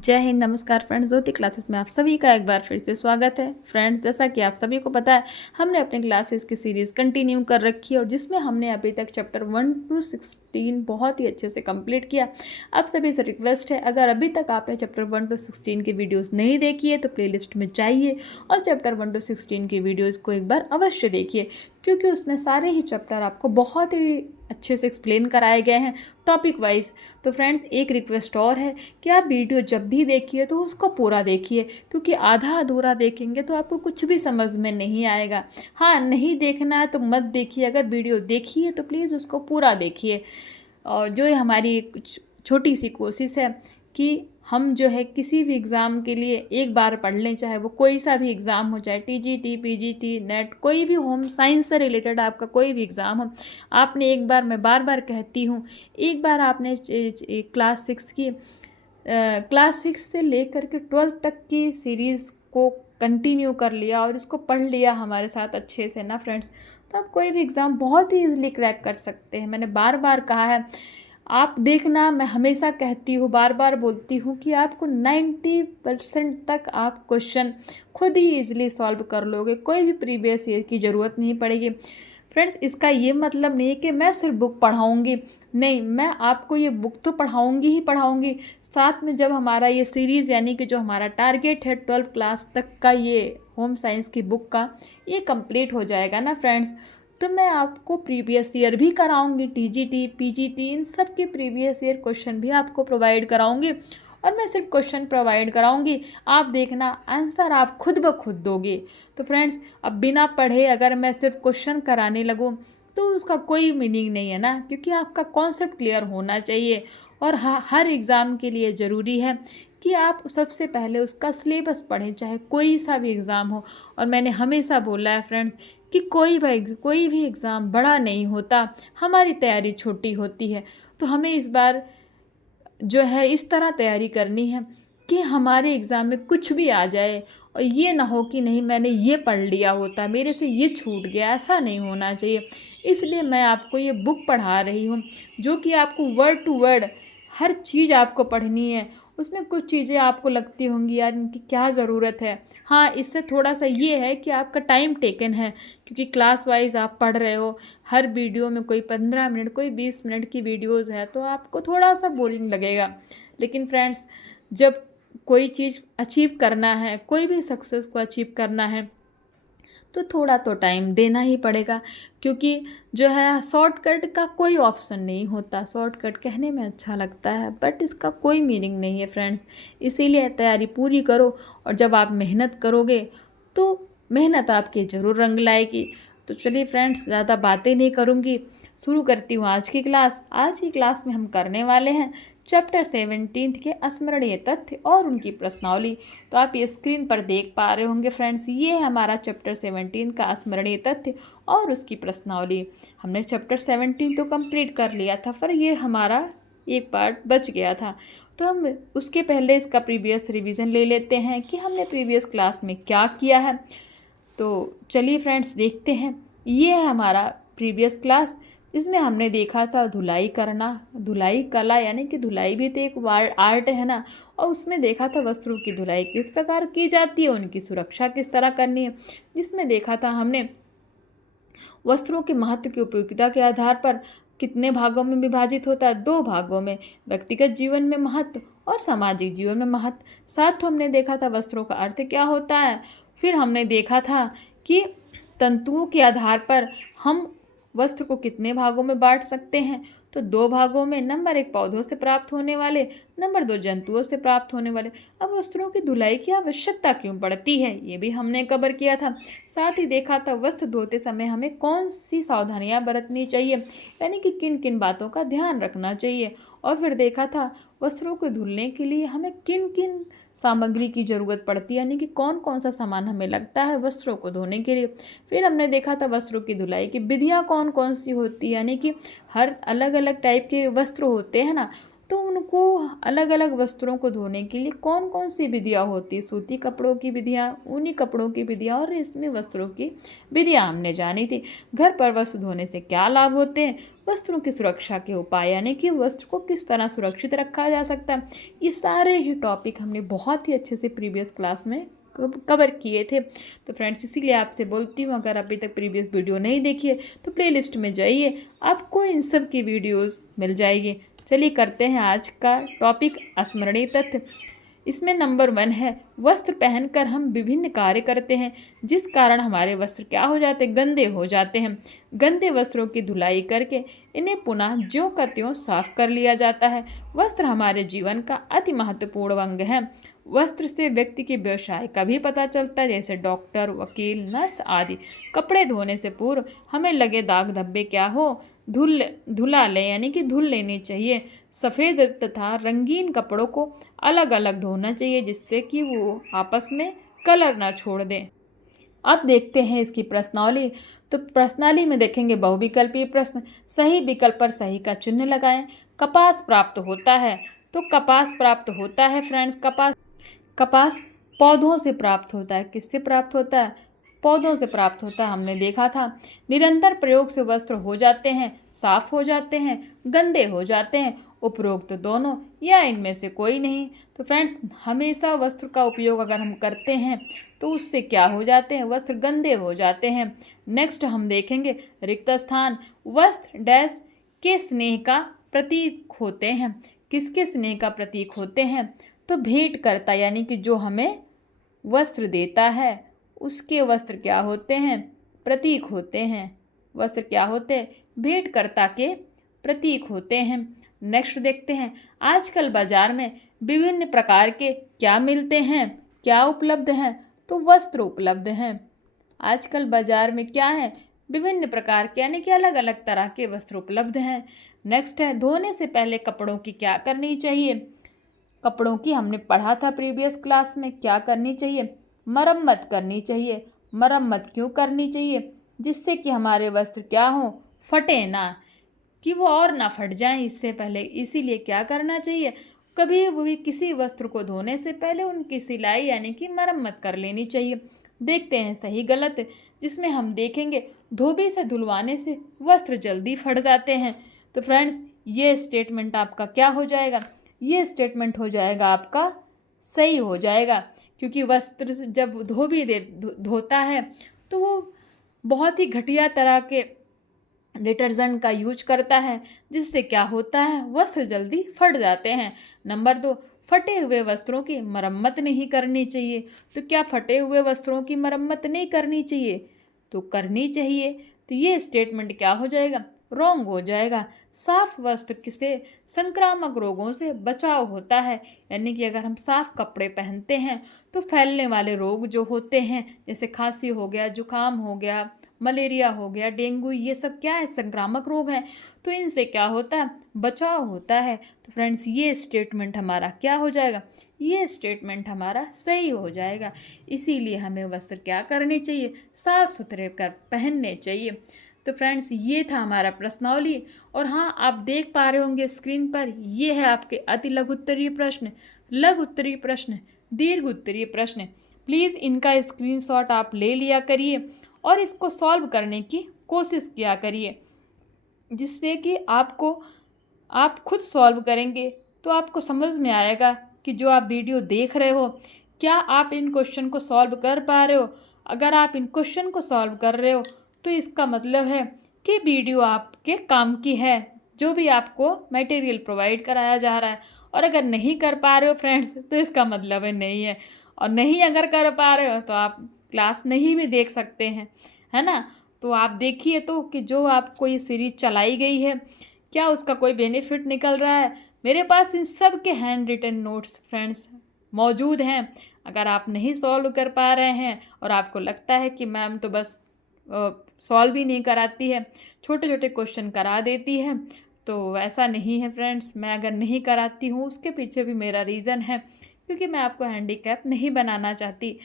जय हिंद, नमस्कार फ्रेंड्स। ज्योति क्लासेस में आप सभी का एक बार फिर से स्वागत है। फ्रेंड्स, जैसा कि आप सभी को पता है, हमने अपने क्लासेस की सीरीज़ कंटिन्यू कर रखी है और जिसमें हमने अभी तक चैप्टर 1 to 16 बहुत ही अच्छे से कंप्लीट किया। आप सभी से रिक्वेस्ट है, अगर अभी तक आपने चैप्टर 1 to 16 की वीडियोज़ नहीं देखी है तो प्लेलिस्ट में जाइए और चैप्टर 1 to 16 की वीडियोज़ को एक बार अवश्य देखिए, क्योंकि उसमें सारे ही चैप्टर आपको बहुत ही अच्छे से एक्सप्लेन कराए गए हैं टॉपिक वाइज। तो फ्रेंड्स, एक रिक्वेस्ट और है कि आप वीडियो जब भी देखिए तो उसको पूरा देखिए, क्योंकि आधा अधूरा देखेंगे तो आपको कुछ भी समझ में नहीं आएगा। हाँ, नहीं देखना है तो मत देखिए, अगर वीडियो देखिए तो प्लीज़ उसको पूरा देखिए। और जो ये हमारी एक छोटी सी कोशिश है कि हम जो है किसी भी एग्ज़ाम के लिए एक बार पढ़ लें, चाहे वो कोई सा भी एग्ज़ाम हो, चाहे टीजीटी, पीजीटी, नेट, कोई भी होम साइंस से रिलेटेड आपका कोई भी एग्ज़ाम हो, आपने एक बार, मैं बार बार कहती हूँ, एक बार आपने क्लास 6 से लेकर के 12th तक की सीरीज़ को कंटिन्यू कर लिया और इसको पढ़ लिया हमारे साथ अच्छे से ना फ्रेंड्स, तो आप कोई भी एग्ज़ाम बहुत ही ईजिली क्रैक कर सकते हैं। मैंने बार बार कहा है, आप देखना, मैं हमेशा कहती हूँ, बार बार बोलती हूँ कि आपको 90% तक आप क्वेश्चन खुद ही ईजिली सॉल्व कर लोगे, कोई भी प्रीवियस ईयर की ज़रूरत नहीं पड़ेगी। फ्रेंड्स, इसका ये मतलब नहीं है कि मैं सिर्फ बुक पढ़ाऊँगी, नहीं, मैं आपको ये बुक तो पढ़ाऊँगी ही पढ़ाऊँगी, साथ में जब हमारा ये सीरीज़ यानी कि जो हमारा टारगेट है 12th क्लास तक का, ये होम साइंस की बुक का, ये कंप्लीट हो जाएगा ना फ्रेंड्स, तो मैं आपको प्रीवियस ईयर भी कराऊंगी, टीजीटी, पीजीटी, इन सब के प्रीवियस ईयर क्वेश्चन भी आपको प्रोवाइड कराऊंगी। और मैं सिर्फ क्वेश्चन प्रोवाइड कराऊंगी, आप देखना आंसर आप खुद ब खुद दोगे। तो फ्रेंड्स, अब बिना पढ़े अगर मैं सिर्फ क्वेश्चन कराने लगूँ तो उसका कोई मीनिंग नहीं है ना, क्योंकि आपका कॉन्सेप्ट क्लियर होना चाहिए। और हर एग्ज़ाम के लिए ज़रूरी है कि आप सबसे पहले उसका सिलेबस पढ़ें, चाहे कोई सा भी एग्ज़ाम हो। और मैंने हमेशा बोला है फ्रेंड्स कि कोई भी एग्ज़ाम बड़ा नहीं होता, हमारी तैयारी छोटी होती है। तो हमें इस बार जो है इस तरह तैयारी करनी है कि हमारे एग्ज़ाम में कुछ भी आ जाए और ये ना हो कि नहीं, मैंने ये पढ़ लिया होता, मेरे से ये छूट गया, ऐसा नहीं होना चाहिए। इसलिए मैं आपको ये बुक पढ़ा रही हूँ, जो कि आपको वर्ड टू वर्ड हर चीज़ आपको पढ़नी है। उसमें कुछ चीज़ें आपको लगती होंगी, यार इनकी क्या ज़रूरत है। हाँ, इससे थोड़ा सा ये है कि आपका टाइम टेकन है, क्योंकि क्लास वाइज आप पढ़ रहे हो, हर वीडियो में कोई 15 मिनट, कोई 20 मिनट की वीडियोज़ है, तो आपको थोड़ा सा बोरिंग लगेगा। लेकिन फ्रेंड्स, जब कोई चीज़ अचीव करना है, कोई भी सक्सेस को अचीव करना है, तो थोड़ा तो टाइम देना ही पड़ेगा, क्योंकि जो है शॉर्टकट का कोई ऑप्शन नहीं होता। शॉर्टकट कहने में अच्छा लगता है बट इसका कोई मीनिंग नहीं है फ्रेंड्स। इसीलिए तैयारी पूरी करो, और जब आप मेहनत करोगे तो मेहनत आपकी ज़रूर रंग लाएगी। तो चलिए फ्रेंड्स, ज़्यादा बातें नहीं करूँगी, शुरू करती हूँ आज की क्लास। आज की क्लास में हम करने वाले हैं चैप्टर 17 के स्मरणीय तथ्य और उनकी प्रश्नावली। तो आप ये स्क्रीन पर देख पा रहे होंगे फ्रेंड्स, ये है हमारा चैप्टर 17 का स्मरणीय तथ्य और उसकी प्रश्नावली। हमने चैप्टर 17 तो कंप्लीट कर लिया था, पर ये हमारा एक पार्ट बच गया था, तो हम उसके पहले इसका प्रीवियस रिवीजन ले लेते हैं कि हमने प्रीवियस क्लास में क्या किया है। तो चलिए फ्रेंड्स, देखते हैं। ये है हमारा प्रीवियस क्लास, इसमें हमने देखा था धुलाई करना, धुलाई कला, यानी कि धुलाई भी तो एक आर्ट है ना। और उसमें देखा था वस्त्रों की धुलाई किस प्रकार की जाती है, उनकी सुरक्षा किस तरह करनी है। जिसमें देखा था हमने वस्त्रों के महत्व की उपयोगिता के आधार पर कितने भागों में विभाजित होता है, 2 भागों में, व्यक्तिगत जीवन में महत्व और सामाजिक जीवन में महत्व। साथ हमने देखा था वस्त्रों का अर्थ क्या होता है। फिर हमने देखा था कि तंतुओं के आधार पर हम वस्त्र को कितने भागों में बांट सकते हैं, तो 2 भागों में। नंबर 1 पौधों से प्राप्त होने वाले, नंबर 2 जंतुओं से प्राप्त होने वाले। अब वस्त्रों की धुलाई की आवश्यकता क्यों पड़ती है, ये भी हमने कवर किया था। साथ ही देखा था वस्त्र धोते समय हमें कौन सी सावधानियां बरतनी चाहिए, यानी कि किन किन बातों का ध्यान रखना चाहिए। और फिर देखा था वस्त्रों को धुलने के लिए हमें किन किन सामग्री की ज़रूरत पड़ती है, यानी कि कौन कौन सा सामान हमें लगता है वस्त्रों को धोने के लिए। फिर हमने देखा था वस्त्रों की धुलाई की विधियाँ कौन कौन सी होती है, यानी कि हर अलग अलग टाइप के वस्त्र होते हैं ना, तो उनको अलग अलग वस्त्रों को धोने के लिए कौन कौन सी विधियाँ होती है, सूती कपड़ों की विधियाँ, ऊनी कपड़ों की विधियाँ और रेशमी वस्त्रों की विधियाँ हमने जानी थी। घर पर वस्त्र धोने से क्या लाभ होते हैं, वस्त्रों की सुरक्षा के उपाय यानी कि वस्त्र को किस तरह सुरक्षित रखा जा सकता है, ये सारे ही टॉपिक हमने बहुत ही अच्छे से प्रीवियस क्लास में कवर किए थे। तो फ्रेंड्स इसीलिए आपसे बोलती हूँ, अगर अभी तक प्रीवियस वीडियो नहीं देखी है तो प्लेलिस्ट में जाइए, आपको इन सब की वीडियोस मिल जाएगी। चलिए करते हैं आज का टॉपिक स्मरणीय तथ्य। इसमें नंबर 1 है, वस्त्र पहनकर हम विभिन्न कार्य करते हैं जिस कारण हमारे वस्त्र क्या हो जाते हैं, गंदे हो जाते हैं। गंदे वस्त्रों की धुलाई करके इन्हें पुनः ज्यों का त्यों साफ कर लिया जाता है। वस्त्र हमारे जीवन का अति महत्वपूर्ण अंग है। वस्त्र से व्यक्ति के व्यवसाय का भी पता चलता है, जैसे डॉक्टर, वकील, नर्स आदि। कपड़े धोने से पूर्व हमें लगे दाग धब्बे क्या हो, धुला लें यानी कि धुल लेनी चाहिए। सफ़ेद तथा रंगीन कपड़ों को अलग अलग धोना चाहिए जिससे कि वो आपस में कलर ना छोड़ दें। अब देखते हैं इसकी प्रश्नावली। तो प्रश्नावली में देखेंगे बहुविकल्पीय प्रश्न। सही विकल्प पर सही का चिन्ह लगाएं। कपास प्राप्त होता है, तो कपास प्राप्त होता है फ्रेंड्स, कपास पौधों से प्राप्त होता है। किससे प्राप्त होता है, पौधों से प्राप्त होता है, हमने देखा था। निरंतर प्रयोग से वस्त्र हो जाते हैं, साफ हो जाते हैं, गंदे हो जाते हैं, उपरोक्त दोनों या इनमें से कोई नहीं। तो फ्रेंड्स हमेशा वस्त्र का उपयोग अगर हम करते हैं तो उससे क्या हो जाते हैं, वस्त्र गंदे हो जाते हैं। नेक्स्ट हम देखेंगे रिक्त स्थान। वस्त्र डैश के स्नेह का प्रतीक होते हैं। किसके स्नेह का प्रतीक होते हैं, तो भेंटकर्ता यानी कि जो हमें वस्त्र देता है उसके वस्त्र क्या होते हैं, प्रतीक होते हैं। वस्त्र क्या होते हैं, भेंटकर्ता के प्रतीक होते हैं। नेक्स्ट देखते हैं, आजकल बाजार में विभिन्न प्रकार के क्या मिलते हैं, क्या उपलब्ध हैं, तो वस्त्र उपलब्ध हैं। आजकल बाजार में क्या है, विभिन्न प्रकार के यानी कि अलग अलग तरह के वस्त्र उपलब्ध हैं। नेक्स्ट है, धोने से पहले कपड़ों की क्या करनी चाहिए। कपड़ों की हमने पढ़ा था प्रीवियस क्लास में, क्या करनी चाहिए, मरम्मत करनी चाहिए। मरम्मत क्यों करनी चाहिए, जिससे कि हमारे वस्त्र क्या हो, फटे ना, कि वो और ना फट जाएं इससे पहले। इसीलिए क्या करना चाहिए, कभी भी किसी वस्त्र को धोने से पहले उनकी सिलाई यानी कि मरम्मत कर लेनी चाहिए। देखते हैं सही गलत, जिसमें हम देखेंगे धोबी से धुलवाने से वस्त्र जल्दी फट जाते हैं। तो फ्रेंड्स ये स्टेटमेंट आपका क्या हो जाएगा, ये स्टेटमेंट हो जाएगा आपका सही हो जाएगा, क्योंकि वस्त्र जब धोबी धोता है तो वो बहुत ही घटिया तरह के डिटर्जेंट का यूज करता है, जिससे क्या होता है, वस्त्र जल्दी फट जाते हैं। नंबर 2, फटे हुए वस्त्रों की मरम्मत नहीं करनी चाहिए। तो क्या फटे हुए वस्त्रों की मरम्मत नहीं करनी चाहिए, तो करनी चाहिए। तो ये स्टेटमेंट क्या हो जाएगा, रॉन्ग हो जाएगा। साफ वस्त्र से संक्रामक रोगों से बचाव होता है, यानी कि अगर हम साफ कपड़े पहनते हैं तो फैलने वाले रोग जो होते हैं, जैसे खांसी हो गया, जुकाम हो गया, मलेरिया हो गया, डेंगू, ये सब क्या है, संक्रामक रोग हैं, तो इनसे क्या होता है, बचाव होता है। तो फ्रेंड्स ये स्टेटमेंट हमारा क्या हो जाएगा, ये स्टेटमेंट हमारा सही हो जाएगा। इसीलिए हमें वस्त्र क्या करने चाहिए, साफ सुथरे कर पहनने चाहिए। तो फ्रेंड्स ये था हमारा प्रश्नावली। और हाँ, आप देख पा रहे होंगे स्क्रीन पर, ये है आपके अति लघु उत्तरीय प्रश्न, लघु उत्तरीय प्रश्न, दीर्घ उत्तरीय प्रश्न। प्लीज़ इनका स्क्रीनशॉट आप ले लिया करिए और इसको सॉल्व करने की कोशिश किया करिए, जिससे कि आप खुद सॉल्व करेंगे तो आपको समझ में आएगा कि जो आप वीडियो देख रहे हो, क्या आप इन क्वेश्चन को सॉल्व कर पा रहे हो। अगर आप इन क्वेश्चन को सॉल्व कर रहे हो तो इसका मतलब है कि वीडियो आपके काम की है, जो भी आपको मटेरियल प्रोवाइड कराया जा रहा है। और अगर नहीं कर पा रहे हो फ्रेंड्स, तो इसका मतलब है नहीं है। और नहीं अगर कर पा रहे हो तो आप क्लास नहीं भी देख सकते हैं, है ना। तो आप देखिए तो कि जो आपको ये सीरीज चलाई गई है, क्या उसका कोई बेनिफिट निकल रहा है। मेरे पास इन सब के हैंड रिटन नोट्स फ्रेंड्स मौजूद हैं। अगर आप नहीं सॉल्व कर पा रहे हैं और आपको लगता है कि मैम तो बस सॉल्व ही नहीं कराती है, छोटे छोटे क्वेश्चन करा देती है, तो ऐसा नहीं है फ्रेंड्स। मैं अगर नहीं कराती हूँ उसके पीछे भी मेरा रीज़न है, क्योंकि मैं आपको हैंडीकैप नहीं बनाना चाहती।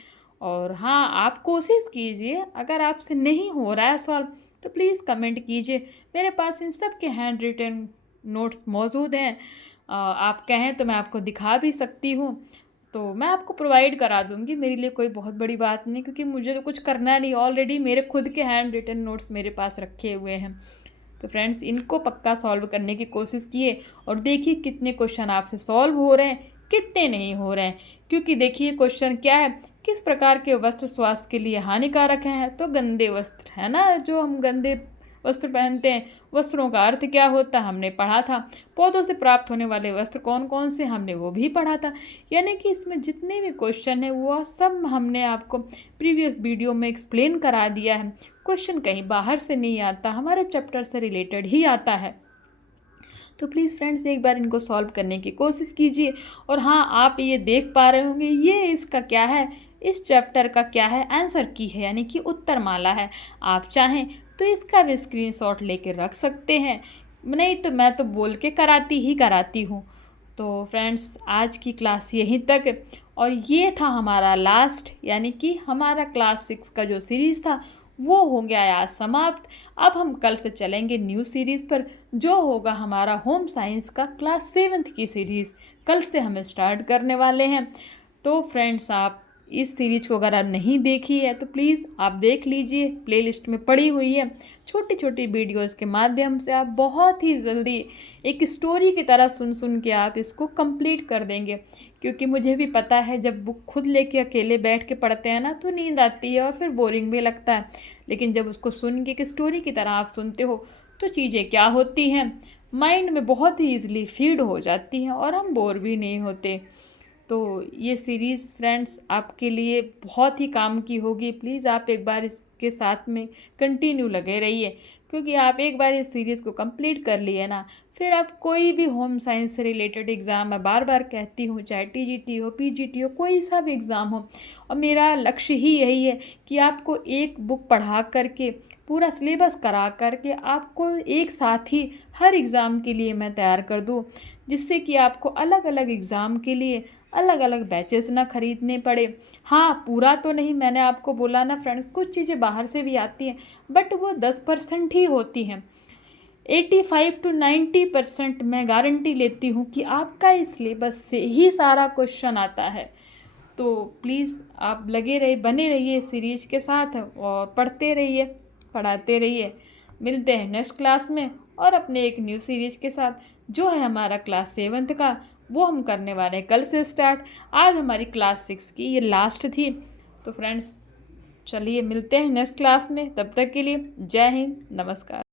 और हाँ, आप कोशिश कीजिए, अगर आपसे नहीं हो रहा है सॉल्व तो प्लीज़ कमेंट कीजिए। मेरे पास इन सब के हैंड रिटन नोट्स मौजूद हैं आप कहें तो मैं आपको दिखा भी सकती हूँ, तो मैं आपको प्रोवाइड करा दूँगी। मेरे लिए कोई बहुत बड़ी बात नहीं, क्योंकि मुझे तो कुछ करना नहीं, ऑलरेडी मेरे खुद के हैंड रिटन नोट्स मेरे पास रखे हुए हैं। तो फ्रेंड्स, इनको पक्का सॉल्व करने की कोशिश कीजिए और देखिए कितने क्वेश्चन आपसे सॉल्व हो रहे हैं, कितने नहीं हो रहे हैं। क्योंकि देखिए क्वेश्चन क्या है, किस प्रकार के वस्त्र स्वास्थ्य के लिए हानिकारक हैं, तो गंदे वस्त्र है ना, जो हम गंदे वस्त्र पहनते हैं, वस्त्रों का अर्थ क्या होता है हमने पढ़ा था। पौधों से प्राप्त होने वाले वस्त्र कौन कौन से, हमने वो भी पढ़ा था। यानी कि इसमें जितने भी क्वेश्चन है वो सब हमने आपको प्रीवियस वीडियो में एक्सप्लेन करा दिया है। क्वेश्चन कहीं बाहर से नहीं आता, हमारे चैप्टर से रिलेटेड ही आता है। तो प्लीज़ फ्रेंड्स, एक बार इनको सॉल्व करने की कोशिश कीजिए। और हाँ, आप ये देख पा रहे होंगे, ये इसका क्या है, इस चैप्टर का क्या है, आंसर की है, यानी कि उत्तरमाला है। आप चाहें तो इसका भी स्क्रीनशॉट लेके रख सकते हैं, नहीं तो मैं तो बोल के कराती हूँ। तो फ्रेंड्स, आज की क्लास यहीं तक, और ये था हमारा लास्ट, यानी कि हमारा क्लास 6 का जो सीरीज़ था वो हो गया है आज समाप्त। अब हम कल से चलेंगे न्यू सीरीज़ पर, जो होगा हमारा होम साइंस का क्लास 7th की सीरीज़। कल से हम स्टार्ट करने वाले हैं। तो फ्रेंड्स, आप इस सीरीज को अगर आप नहीं देखी है तो प्लीज़ आप देख लीजिए, प्लेलिस्ट में पड़ी हुई है। छोटी छोटी वीडियोस के माध्यम से आप बहुत ही जल्दी एक स्टोरी की तरह सुन सुन के आप इसको कंप्लीट कर देंगे। क्योंकि मुझे भी पता है, जब बुक खुद लेके अकेले बैठ के पढ़ते हैं ना तो नींद आती है और फिर बोरिंग भी लगता है। लेकिन जब उसको सुन के एक स्टोरी की तरह आप सुनते हो तो चीज़ें क्या होती हैं, माइंड में बहुत ही ईजिली फीड हो जाती हैं और हम बोर भी नहीं होते। तो ये सीरीज़ फ्रेंड्स आपके लिए बहुत ही काम की होगी। प्लीज़ आप एक बार इसके साथ में कंटिन्यू लगे रहिए, क्योंकि आप एक बार इस सीरीज़ को कंप्लीट कर लिए ना, फिर आप कोई भी होम साइंस से रिलेटेड एग्ज़ाम, मैं बार बार कहती हूँ, चाहे टीजीटी हो, पीजीटी हो, कोई सा भी एग्ज़ाम हो, और मेरा लक्ष्य ही यही है कि आपको एक बुक पढ़ा करके, पूरा सिलेबस करा करके आपको एक साथ ही हर एग्ज़ाम के लिए मैं तैयार कर दूँ, जिससे कि आपको अलग अलग एग्ज़ाम के लिए अलग अलग बैचेस ना खरीदने पड़े। हाँ, पूरा तो नहीं, मैंने आपको बोला ना फ्रेंड्स, कुछ चीज़ें बाहर से भी आती हैं, बट वो 10% ही होती हैं। 85 to 90% मैं गारंटी लेती हूँ कि आपका इस सिलेबस से ही सारा क्वेश्चन आता है। तो प्लीज़ आप लगे रहिए, बने रहिए इस सीरीज के साथ और पढ़ते रहिए, पढ़ाते रहिए। मिलते हैं नेक्स्ट क्लास में और अपने एक न्यू सीरीज के साथ, जो है हमारा क्लास 7th का, वो हम करने वाले हैं कल से स्टार्ट। आज हमारी क्लास 6 की ये लास्ट थी। तो फ्रेंड्स, चलिए मिलते हैं नेक्स्ट क्लास में, तब तक के लिए जय हिंद, नमस्कार।